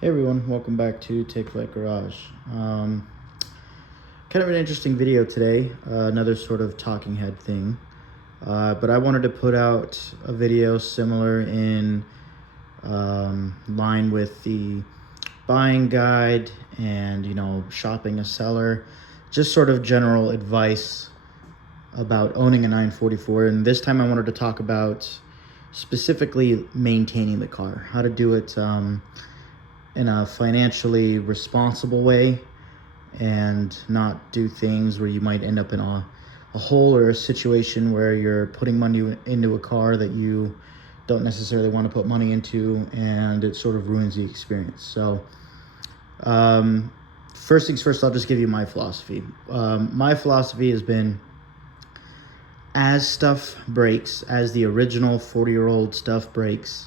Hey everyone, welcome back to Take Flight Garage. Kind of an interesting video today, another sort of talking head thing. But I wanted to put out a video similar in line with the buying guide and, shopping a seller. Just sort of general advice about owning a 944. And this time I wanted to talk about specifically maintaining the car, how to do it in a financially responsible way and not do things where you might end up in a hole or a situation where you're putting money into a car that you don't necessarily want to put money into, and it sort of ruins the experience. So first things first, I'll just give you my philosophy. My philosophy has been, as stuff breaks, as the original 40-year-old stuff breaks,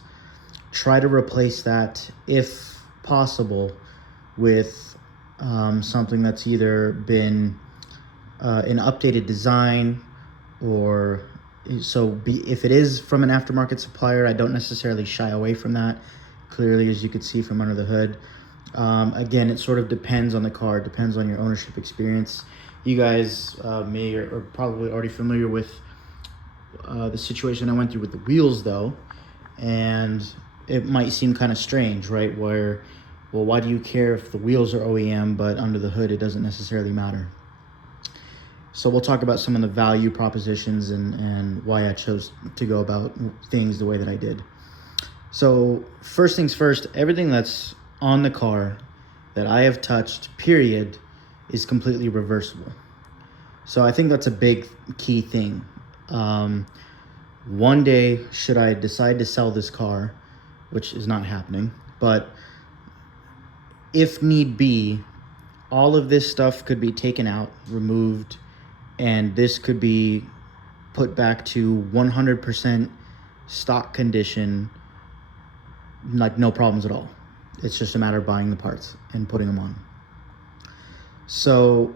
try to replace that if possible with something that's either been an updated design, or if it is from an aftermarket supplier, I don't necessarily shy away from that, clearly, as you could see from under the hood. Again, it sort of depends on the car, it depends on your ownership experience. You guys may or are probably already familiar with the situation I went through with the wheels, though, and it might seem kind of strange, right? Well, why do you care if the wheels are OEM, but under the hood, it doesn't necessarily matter? So we'll talk about some of the value propositions and why I chose to go about things the way that I did. So first things first, everything that's on the car that I have touched, period, is completely reversible. So I think that's a big key thing. One day, should I decide to sell this car, which is not happening, but if need be, all of this stuff could be taken out, removed, and this could be put back to 100% stock condition, like no problems at all. It's just a matter of buying the parts and putting them on. So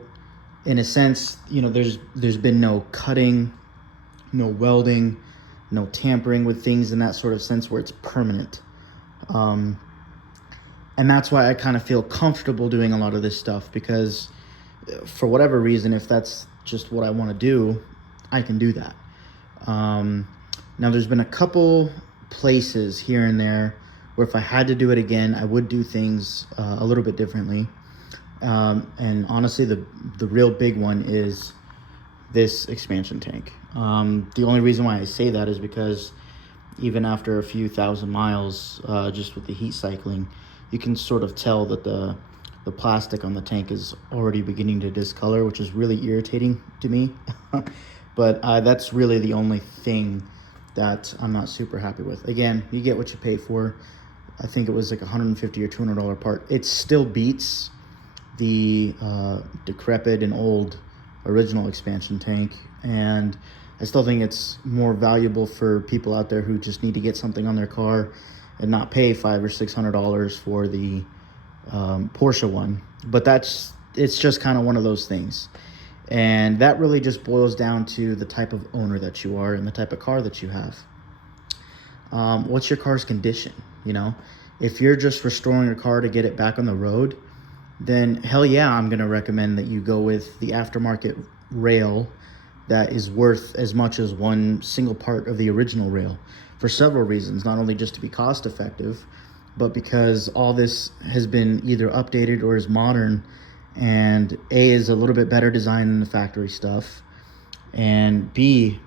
in a sense, there's been no cutting, no welding, no tampering with things in that sort of sense where it's permanent. And that's why I kind of feel comfortable doing a lot of this stuff, because for whatever reason, if that's just what I want to do, I can do that. Now, there's been a couple places here and there where if I had to do it again, I would do things a little bit differently. And honestly, the real big one is this expansion tank. The only reason why I say that is because even after a few thousand miles, just with the heat cycling, you can sort of tell that the plastic on the tank is already beginning to discolor, which is really irritating to me. But that's really the only thing that I'm not super happy with. Again, you get what you pay for. I think it was like $150 or $200 part. It still beats the decrepit and old original expansion tank, and I still think it's more valuable for people out there who just need to get something on their car and not pay $500 or $600 for the Porsche one. But it's just kind of one of those things, and that really just boils down to the type of owner that you are and the type of car that you have. What's your car's condition? If you're just restoring a car to get it back on the road, then hell yeah, I'm going to recommend that you go with the aftermarket rail that is worth as much as one single part of the original rail, for several reasons. Not only just to be cost effective, but because all this has been either updated or is modern, and A, is a little bit better design than the factory stuff, and B,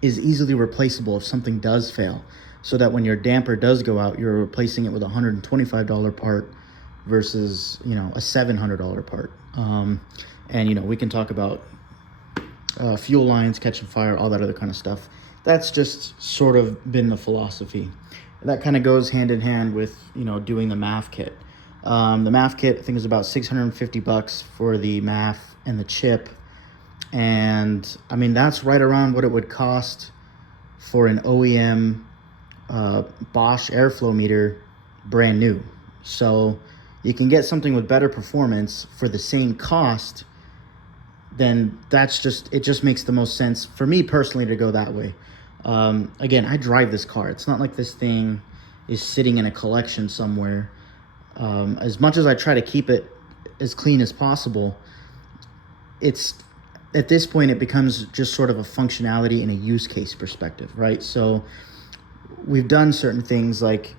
is easily replaceable if something does fail, so that when your damper does go out, you're replacing it with a $125 part versus a $700 part. And we can talk about fuel lines catching fire, all that other kind of stuff. That's just sort of been the philosophy. That kind of goes hand in hand with doing the MAF kit. The MAF kit, I think, is about $650 for the MAF and the chip, and I mean that's right around what it would cost for an OEM Bosch airflow meter, brand new. So you can get something with better performance for the same cost. Then it just makes the most sense for me personally to go that way. Again, I drive this car. It's not like this thing is sitting in a collection somewhere. As much as I try to keep it as clean as possible, it's at this point it becomes just sort of a functionality and a use case perspective, right? So we've done certain things like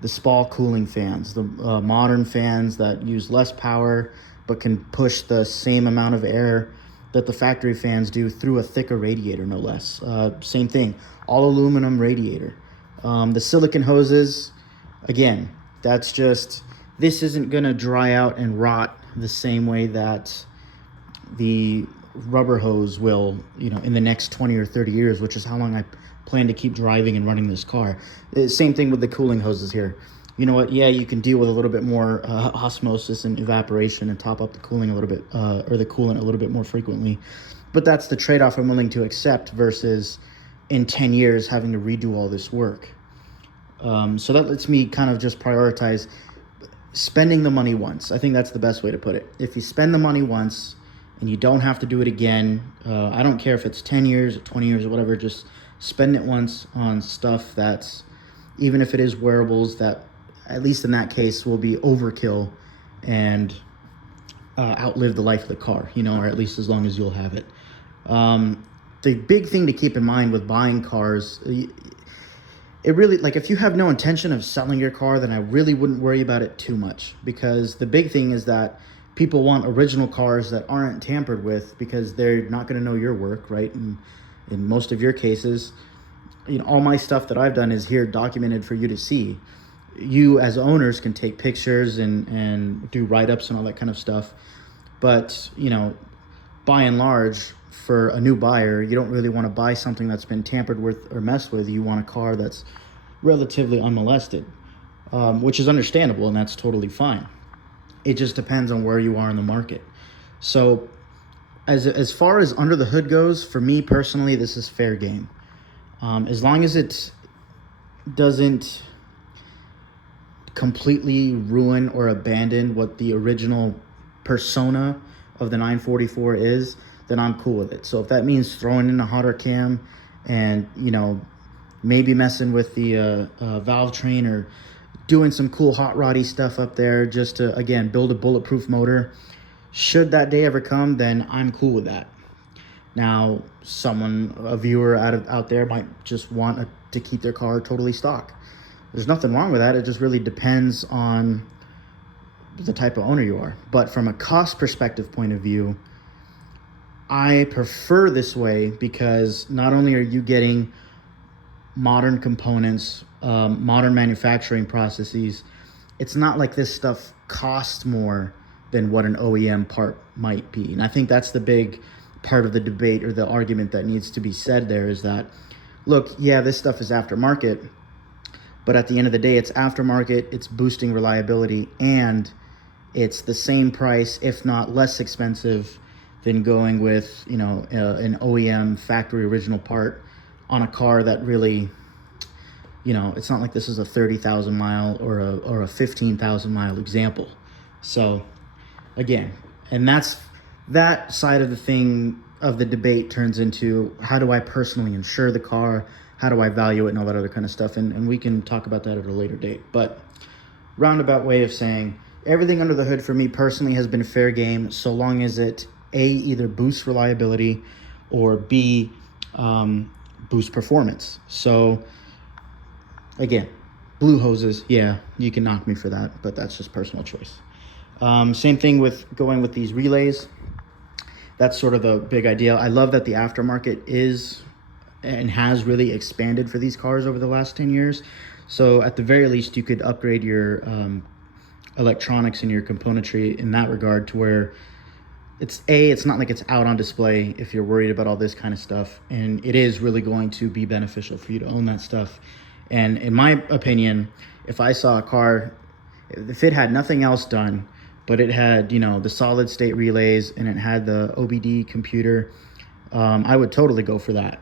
the SPAL cooling fans, the modern fans that use less power but can push the same amount of air that the factory fans do through a thicker radiator, no less. Same thing, all aluminum radiator. The silicone hoses, again, that's just, this isn't gonna dry out and rot the same way that the rubber hose will, in the next 20 or 30 years, which is how long I plan to keep driving and running this car. Same thing with the cooling hoses here. You know what? Yeah, you can deal with a little bit more osmosis and evaporation and top up the cooling a little bit, or the coolant a little bit more frequently. But that's the trade-off I'm willing to accept versus in 10 years having to redo all this work. So that lets me kind of just prioritize spending the money once. I think that's the best way to put it. If you spend the money once and you don't have to do it again, I don't care if it's 10 years or 20 years or whatever, just spend it once on stuff that's, even if it is wearables, that at least in that case will be overkill and outlive the life of the car, or at least as long as you'll have it. The big thing to keep in mind with buying cars, it really, like, if you have no intention of selling your car, then I really wouldn't worry about it too much, because the big thing is that people want original cars that aren't tampered with, because they're not going to know your work, right? And in most of your cases, all my stuff that I've done is here documented for you to see. You as owners can take pictures and do write-ups and all that kind of stuff. But, by and large, for a new buyer, you don't really want to buy something that's been tampered with or messed with. You want a car that's relatively unmolested, which is understandable, and that's totally fine. It just depends on where you are in the market. So as far as under the hood goes, for me personally, this is fair game. As long as it doesn't completely ruin or abandon what the original persona of the 944 is, then I'm cool with it. So if that means throwing in a hotter cam and, maybe messing with the valve train or doing some cool hot roddy stuff up there just to, again, build a bulletproof motor, should that day ever come, then I'm cool with that. Now, a viewer out there might just want to keep their car totally stock. There's nothing wrong with that. It just really depends on the type of owner you are. But from a cost perspective point of view, I prefer this way, because not only are you getting modern components, modern manufacturing processes, it's not like this stuff costs more than what an OEM part might be. And I think that's the big part of the debate, or the argument that needs to be said there, is that, look, yeah, this stuff is aftermarket, but at the end of the day, it's aftermarket, it's boosting reliability, and it's the same price, if not less expensive, than going with, an OEM factory original part on a car that really, it's not like this is a 30,000 mile or a 15,000 mile example. So again, and that side of the thing of the debate turns into, how do I personally insure the car? How do I value it and all that other kind of stuff? And we can talk about that at a later date. But roundabout way of saying, everything under the hood for me personally has been fair game, so long as it A, either boosts reliability, or B, boosts performance. So again, blue hoses, yeah, you can knock me for that, but that's just personal choice. Same thing with going with these relays. That's sort of the big idea. I love that the aftermarket is and has really expanded for these cars over the last 10 years. So at the very least, you could upgrade your electronics and your componentry in that regard, to where it's not like it's out on display if you're worried about all this kind of stuff, and it is really going to be beneficial for you to own that stuff. And in my opinion, if I saw a car, if it had nothing else done, but it had, the solid state relays and it had the OBD computer, I would totally go for that.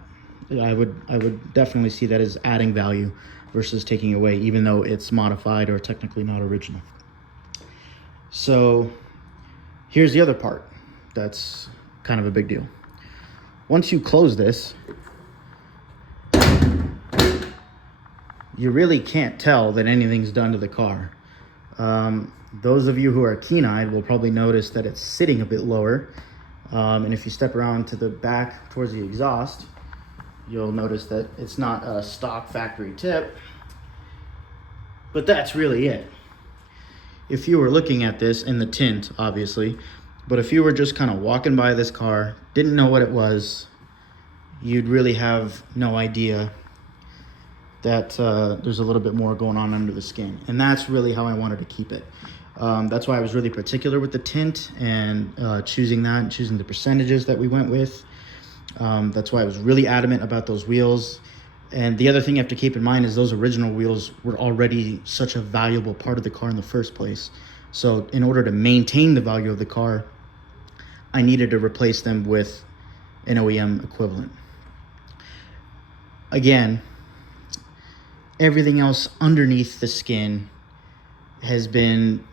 I would definitely see that as adding value versus taking away, even though it's modified or technically not original. So here's the other part that's kind of a big deal. Once you close this, you really can't tell that anything's done to the car. Those of you who are keen-eyed will probably notice that it's sitting a bit lower. And if you step around to the back towards the exhaust, you'll notice that it's not a stock factory tip, but that's really it. If you were looking at this in the tint, obviously, but if you were just kind of walking by this car, didn't know what it was, you'd really have no idea that there's a little bit more going on under the skin. And that's really how I wanted to keep it. That's why I was really particular with the tint and choosing that and choosing the percentages that we went with. That's why I was really adamant about those wheels. And the other thing you have to keep in mind is those original wheels were already such a valuable part of the car in the first place. So in order to maintain the value of the car, I needed to replace them with an OEM equivalent. Again, everything else underneath the skin has been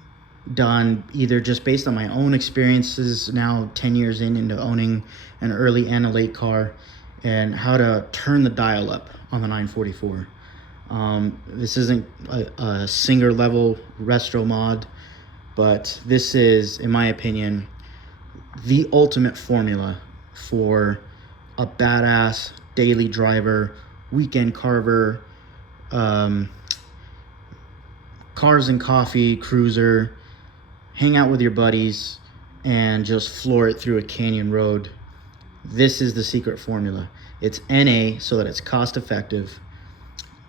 done either just based on my own experiences now 10 years into owning an early and a late car, and how to turn the dial up on the 944. This isn't a Singer level retro mod, but this is, in my opinion, the ultimate formula for a badass daily driver, weekend carver, cars and coffee cruiser, hang out with your buddies and just floor it through a canyon road. This is the secret formula. It's NA so that it's cost effective.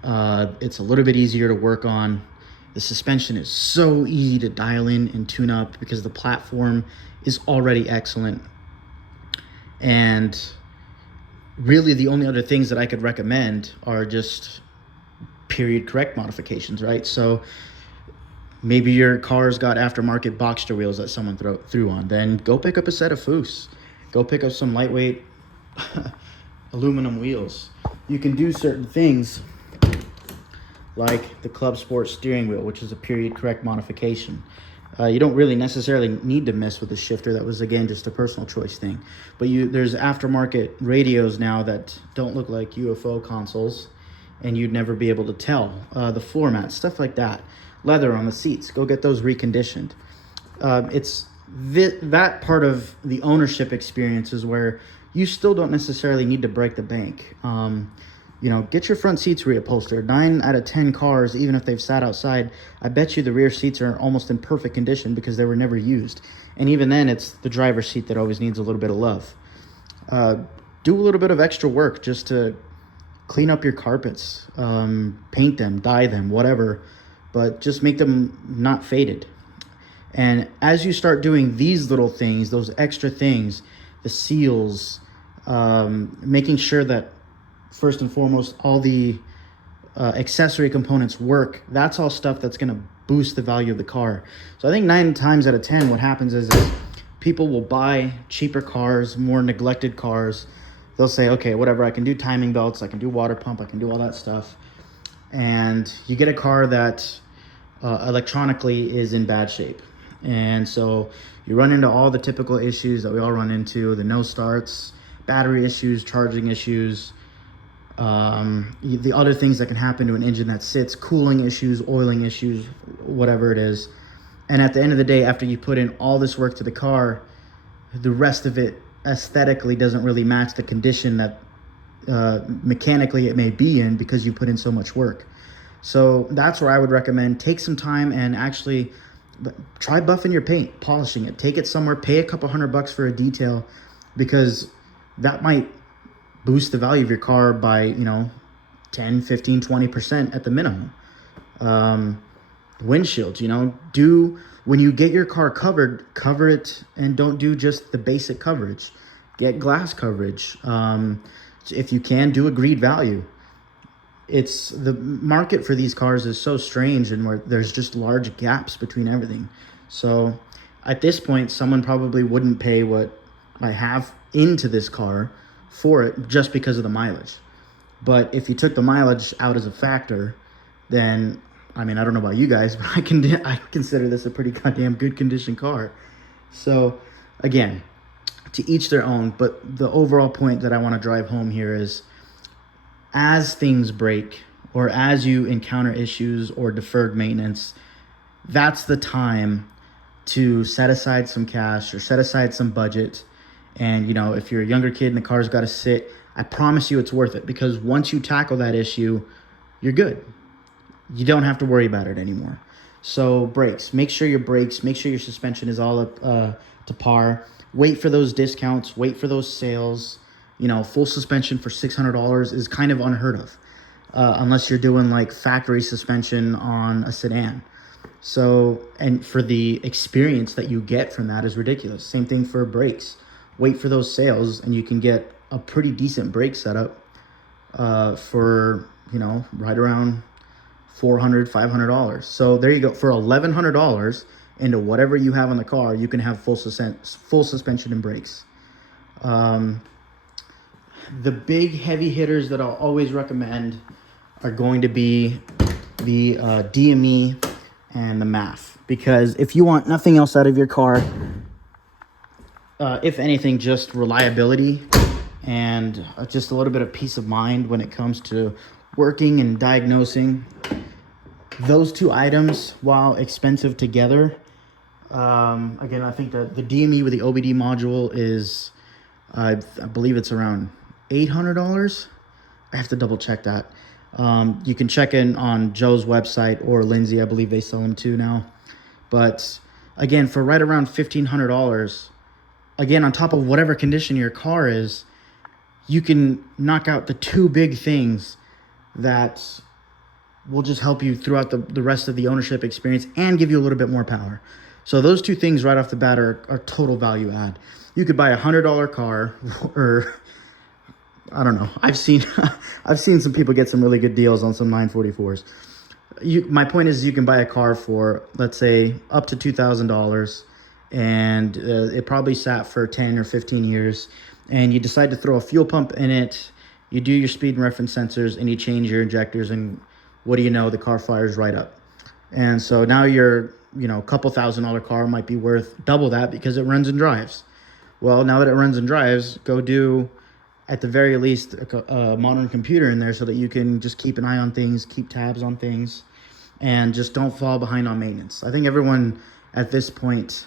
It's a little bit easier to work on. The suspension is so easy to dial in and tune up because the platform is already excellent. And really the only other things that I could recommend are just period correct modifications, right? So maybe your car's got aftermarket Boxster wheels that someone threw on. Then go pick up a set of Foose. Go pick up some lightweight aluminum wheels. You can do certain things like the Club Sport steering wheel, which is a period correct modification. You don't really necessarily need to mess with the shifter. That was, again, just a personal choice thing. But there's aftermarket radios now that don't look like UFO consoles, and you'd never be able to tell. The floor mats, stuff like that. Leather on the seats, go get those reconditioned. It's that part of the ownership experience is where you still don't necessarily need to break the bank. Get your front seats reupholstered. 9 out of 10 cars, even if they've sat outside, I bet you the rear seats are almost in perfect condition because they were never used. And even then, it's the driver's seat that always needs a little bit of love. Do a little bit of extra work just to clean up your carpets, paint them, dye them, whatever, but just make them not faded. And as you start doing these little things, those extra things, the seals, making sure that first and foremost, all the accessory components work, that's all stuff that's going to boost the value of the car. So I think 9 times out of 10, what happens is people will buy cheaper cars, more neglected cars. They'll say, okay, whatever, I can do timing belts, I can do water pump, I can do all that stuff. And you get a car that electronically is in bad shape. And so you run into all the typical issues that we all run into, the no starts, battery issues, charging issues, the other things that can happen to an engine that sits, cooling issues, oiling issues, whatever it is. And at the end of the day, after you put in all this work to the car, the rest of it aesthetically doesn't really match the condition that mechanically it may be in because you put in so much work. So that's where I would recommend take some time and actually try buffing your paint, polishing it, take it somewhere, pay a couple $100 for a detail, because that might boost the value of your car by 10, 15, 20% at the minimum. Windshields, when you get your car covered, cover it, and don't do just the basic coverage. Get glass coverage. If you can, do agreed value. It's the market for these cars is so strange, and where there's just large gaps between everything. So at this point, someone probably wouldn't pay what I have into this car for it just because of the mileage. But if you took the mileage out as a factor, then I don't know about you guys, but I consider this a pretty goddamn good condition car. So again, to each their own, but the overall point that I want to drive home here is, as things break or as you encounter issues or deferred maintenance, that's the time to set aside some cash or set aside some budget. And, you know, if you're a younger kid and the car's got to sit, I promise you it's worth it, because once you tackle that issue, you're good. You don't have to worry about it anymore. So brakes, make sure your suspension is all up to par. Wait for those discounts, wait for those sales. You know, full suspension for $600 is kind of unheard of, unless you're doing like factory suspension on a sedan. So, and for the experience that you get from that is ridiculous. Same thing for brakes. Wait for those sales and you can get a pretty decent brake setup for, you know, right around $400, $500. So there you go. For $1,100 into whatever you have in the car, you can have full suspension and brakes. The big heavy hitters that I'll always recommend are going to be the DME and the MAF, because if you want nothing else out of your car, if anything, just reliability and just a little bit of peace of mind when it comes to working and diagnosing. Those two items, while expensive together, again, I think the DME with the OBD module is, I believe it's around $800. I have to double check that. You can check in on Joe's website or Lindsay. I believe they sell them too now. But again, for right around $1,500, again, on top of whatever condition your car is, you can knock out the two big things that will just help you throughout the rest of the ownership experience and give you a little bit more power. So those two things right off the bat are total value add. You could buy a $100 car, or I don't know. I've seen some people get some really good deals on some 944s. My point is, you can buy a car for, let's say, up to $2,000, and it probably sat for 10 or 15 years, and you decide to throw a fuel pump in it, you do your speed and reference sensors, and you change your injectors, and what do you know, the car fires right up. And so now your, you know, couple $1,000 car might be worth double that because it runs and drives. Well, now that it runs and drives, go do, at the very least, a modern computer in there so that you can just keep an eye on things, keep tabs on things, and just don't fall behind on maintenance. I think everyone at this point,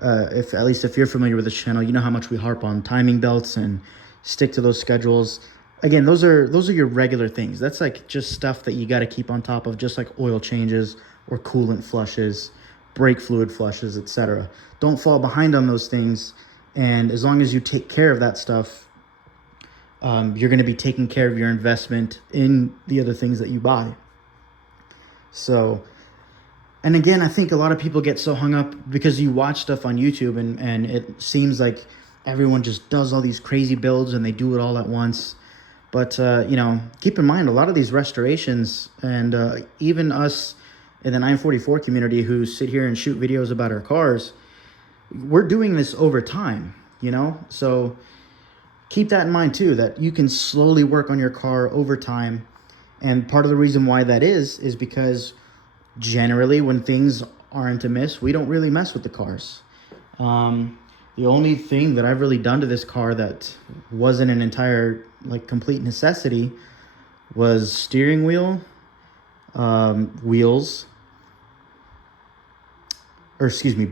if you're familiar with this channel, you know how much we harp on timing belts and stick to those schedules. Again, those are your regular things. That's like just stuff that you got to keep on top of, just like oil changes or coolant flushes, brake fluid flushes, etc. Don't fall behind on those things. And as long as you take care of that stuff, you're going to be taking care of your investment in the other things that you buy. So, and again, I think a lot of people get so hung up because you watch stuff on YouTube and it seems like everyone just does all these crazy builds and they do it all at once. But, you know, keep in mind, a lot of these restorations, and even us in the 944 community who sit here and shoot videos about our cars, we're doing this over time, you know? So keep that in mind too, that you can slowly work on your car over time. And part of the reason why that is because generally when things aren't amiss, we don't really mess with the cars. The only thing that I've really done to this car that wasn't an entire, like, complete necessity was steering wheel,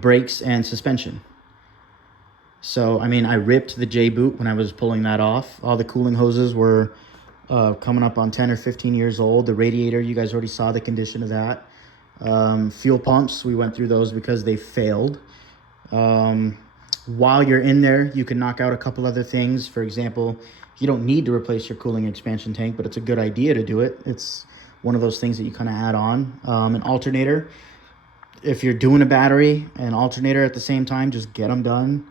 brakes and suspension. So, I mean, I ripped the J-boot when I was pulling that off. All the cooling hoses were coming up on 10 or 15 years old. The radiator, you guys already saw the condition of that. Fuel pumps, we went through those because they failed. While you're in there, you can knock out a couple other things. For example, you don't need to replace your cooling expansion tank, but it's a good idea to do it. It's one of those things that you kind of add on. An alternator, if you're doing a battery and alternator at the same time, just get them done.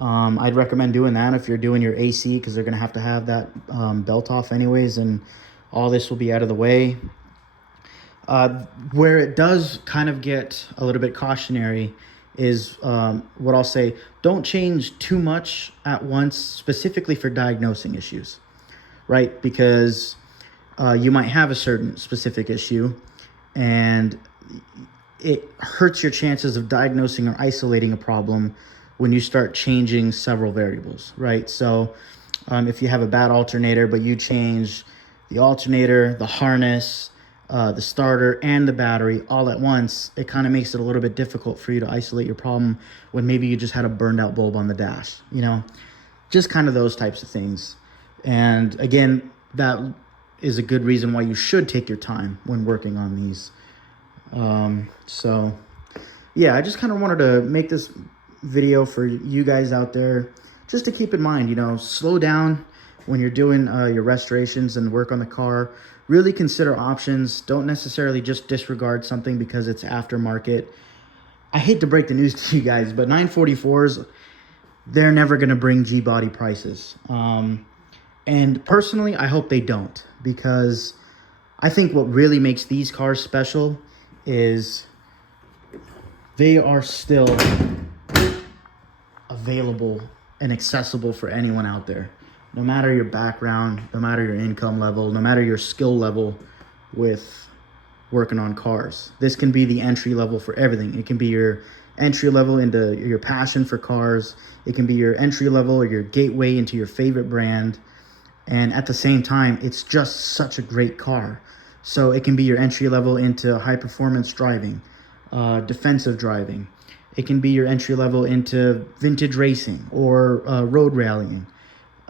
I'd recommend doing that if you're doing your AC, because they're going to have that belt off anyways, and all this will be out of the way. Where it does kind of get a little bit cautionary is what I'll say, don't change too much at once, specifically for diagnosing issues, right? Because you might have a certain specific issue and it hurts your chances of diagnosing or isolating a problem when you start changing several variables, right? So if you have a bad alternator, but you change the alternator, the harness, the starter and the battery all at once, it kind of makes it a little bit difficult for you to isolate your problem when maybe you just had a burned out bulb on the dash, you know, just kind of those types of things. And again, that is a good reason why you should take your time when working on these. So yeah, I just kind of wanted to make this video for you guys out there, just to keep in mind, you know, slow down when you're doing your restorations and work on the car. Really consider options. Don't necessarily just disregard something because it's aftermarket. I hate to break the news to you guys, but 944s, they're never going to bring G-body prices. And personally, I hope they don't, because I think what really makes these cars special is they are still available and accessible for anyone out there. No matter your background, no matter your income level, no matter your skill level with working on cars. This can be the entry level for everything. It can be your entry level into your passion for cars. It can be your entry level or your gateway into your favorite brand. And at the same time, it's just such a great car. So it can be your entry level into high performance driving, defensive driving. It can be your entry level into vintage racing or road rallying.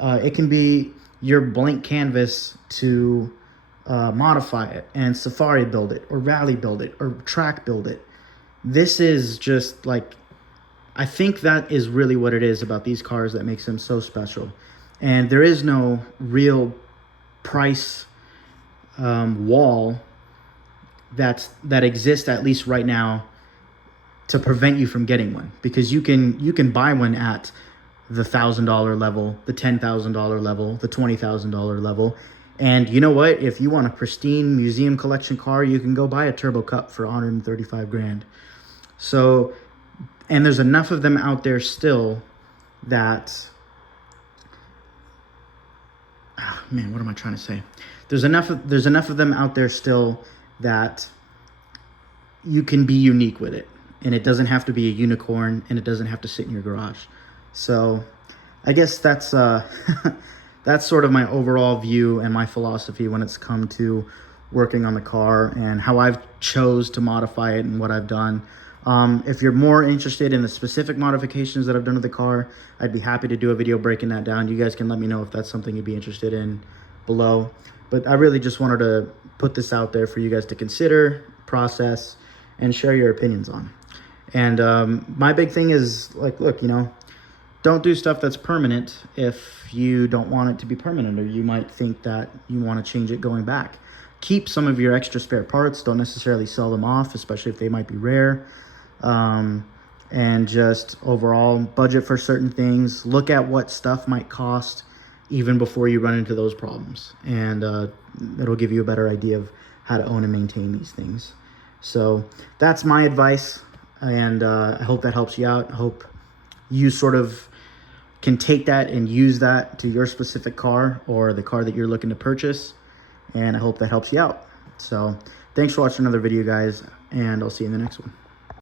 It can be your blank canvas to modify it and safari build it or rally build it or track build it. This is just like, I think that is really what it is about these cars that makes them so special. And there is no real price wall that exists, at least right now, to prevent you from getting one, because you can buy one at the $1,000 level, the $10,000 level, the $20,000 level. And you know what? If you want a pristine museum collection car, you can go buy a Turbo Cup for 135 grand. So, and there's enough of them out there still that, man, what am I trying to say? There's enough of them out there still that you can be unique with it. And it doesn't have to be a unicorn, and it doesn't have to sit in your garage. So I guess that's that's sort of my overall view and my philosophy when it's come to working on the car and how I've chose to modify it and what I've done. If you're more interested in the specific modifications that I've done to the car, I'd be happy to do a video breaking that down. You guys can let me know if that's something you'd be interested in below. But I really just wanted to put this out there for you guys to consider, process, and share your opinions on. And my big thing is, like, look, you know, don't do stuff that's permanent if you don't want it to be permanent, or you might think that you want to change it going back. Keep some of your extra spare parts. Don't necessarily sell them off, especially if they might be rare. And just overall budget for certain things. Look at what stuff might cost even before you run into those problems. And it'll give you a better idea of how to own and maintain these things. So that's my advice. And I hope that helps you out. I hope you sort of can take that and use that to your specific car or the car that you're looking to purchase. And I hope that helps you out. So thanks for watching another video, guys, and I'll see you in the next one.